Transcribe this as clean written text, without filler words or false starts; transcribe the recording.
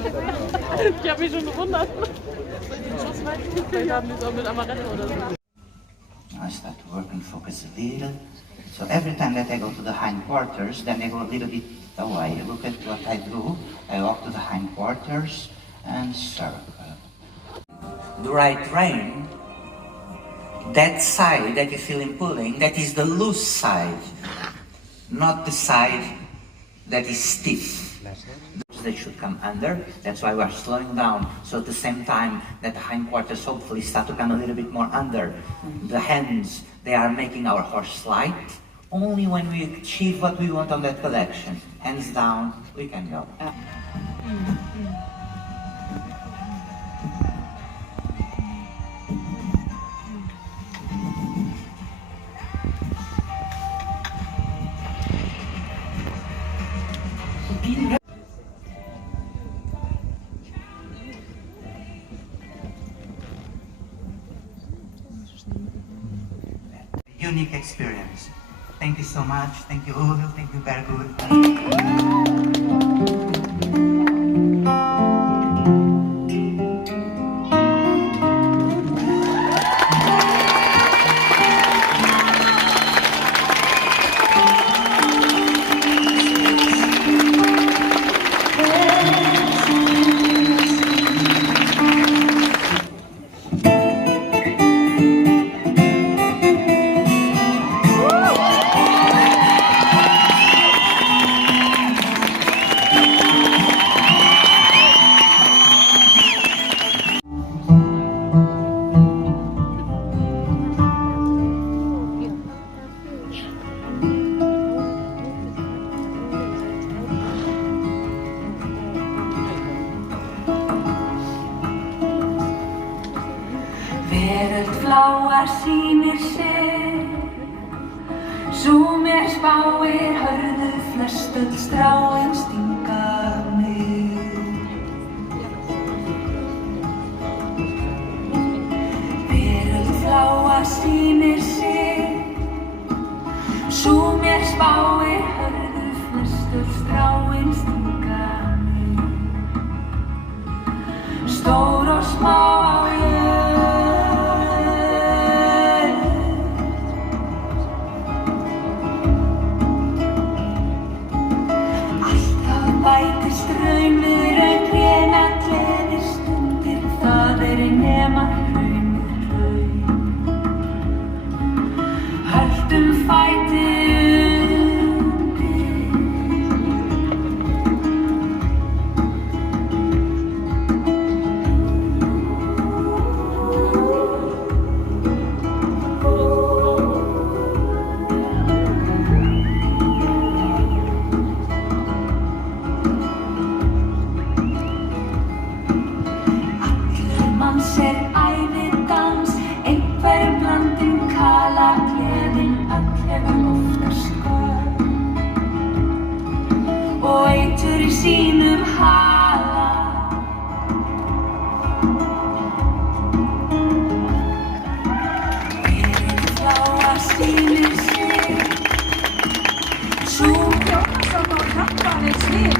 Ich habe mich schon gewundert. Vielleicht haben die es auch mit Amaretto oder so. Now I start to work and focus a little. So every time that I go to the hindquarters, then I go a little bit away. Look at what I do. I walk to the hindquarters and circle. The right rein, that side that you feel in pulling, that is the loose side, not the side that is stiff. They should come under. That's why we are slowing down. So at the same time that the hindquarters hopefully start to come a little bit more under. The hands, they are making our horse slide. Only when we achieve what we want on that collection. Hands down, we can go. Unique experience. Thank you so much. Thank you, Udo. Thank you, very good. Veröldfláar sýnir sig, sú mér spáir hörðu flest öll stráin stinga mig. Veröldfláar sýnir sig, sú mér spáir hörðu flest öll stráin stinga mig. Stór og smá á jörð, bætist raun við raun, réna gleðistundir, það nema raun við raun. Höldum fæti undir. Manns ævidans, einhver blandin kala, gleðin öll hefur oftast skör og eitur í sínum hala. Veröldfláar sýnir sig, sú Jónasson og Hrafnarnes við